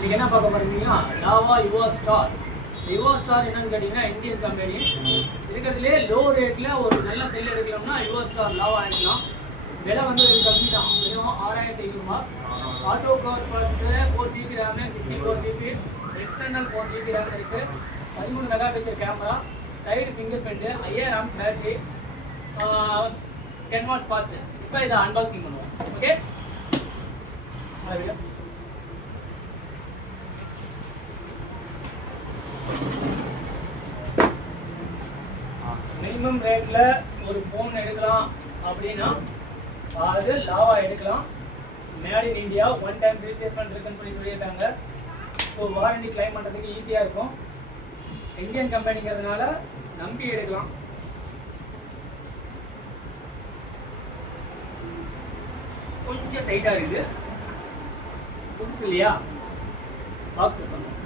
இன்னைக்கு என்ன பார்க்க போறீங்கன்னா லாவா யுவா ஸ்டார். யுவா ஸ்டார் என்னன்னு கேட்டீங்கன்னா இந்தியன் கம்பெனி. இருக்கிறதுலே லோ ரேட்ல ஒரு நல்ல செல் எடுக்கலாம்னா யுவா ஸ்டார் லாவா எடுக்கலாம். விலை வந்து கம்மி தான், வெறும் 6500 ரூபாய். Octa core processor, 4GB RAM, 64GB external 4GB RAM இருக்கு. 13 megapixel camera, side fingerprint, 5000 ஆம்ஸ் பேட்டரி, 10 வாட்ஸ் ஃபாஸ்ட். இப்போ இதை அன்பாக்சிங் பண்ணுவோம். ஓகே, மினிமம் ரேட்ல ஒரு ஃபோன் எடுக்கலாம் அப்படின்னா அது லாவா எடுக்கலாம். Made in India, one time replacement இருக்குன்னு சொல்லியிருக்காங்க. ஸோ வாரண்டி கிளைம் பண்ணுறதுக்கு ஈஸியாக இருக்கும். இந்தியன் கம்பெனிங்கிறதுனால நம்பி எடுக்கலாம். கொஞ்சம் டைட்டாக இருக்குது, புதுசு இல்லையா, பாக்ஸ் சொன்னோம்,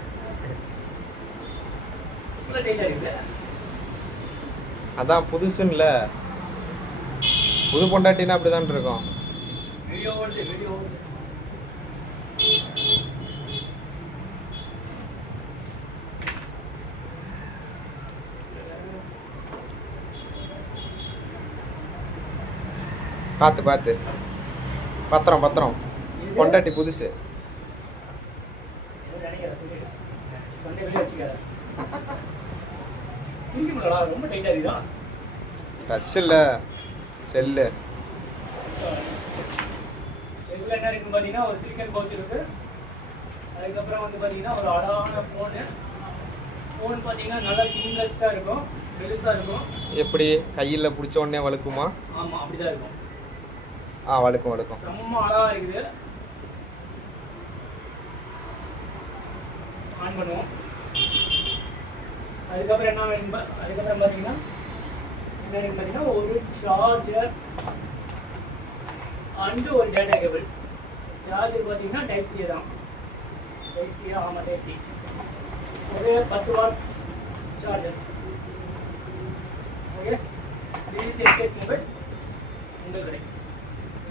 இவ்வளோ டைட்டாக இருக்குது. அதான் புதுசுன்னு புது பொண்டாட்டினா அப்படிதான் இருக்கும். வீடியோ ஓடுது, வீடியோ ஓடுது. பார்த்து பார்த்து பத்திரம் பத்திரம், பொண்டாட்டி புதுசு. ரொம்ப டைட்டாக இருக்குதா? டச் இல்லை, செல்லு. இதுல என்ன இருக்குன்னு பார்த்தீங்கன்னா ஒரு சிலிக்கன் பவுச் இருக்கு. அதுக்கப்புறம் வந்து பார்த்தீங்கன்னா ஒரு அழகான ஃபோன் பார்த்தீங்கன்னா நல்லா சீம்லெஸ்ஸாக இருக்கும், பெருசாக இருக்கும். எப்படி கையில் பிடிச்ச உடனே வழுக்குமா? ஆமாம், அப்படிதான் இருக்கும். வழுக்கும் வழுக்கும். செம்ம அழகாக இருக்குது. ஆன் பண்ணுவோம். அதுக்கப்புறம் என்ன வேணும், அதுக்கப்புறம் பார்த்தீங்கன்னா ஒரு சார்ஜர் அண்டு ஒரு டேட்டா கேபிள். சார்ஜர் பார்த்தீங்கன்னா டைப் சி தான். டைப் சி, ஆமாம் டைப் சி. ஒரு 10 watts charger. Okay, this is SK's mobile, உங்கள் கடை.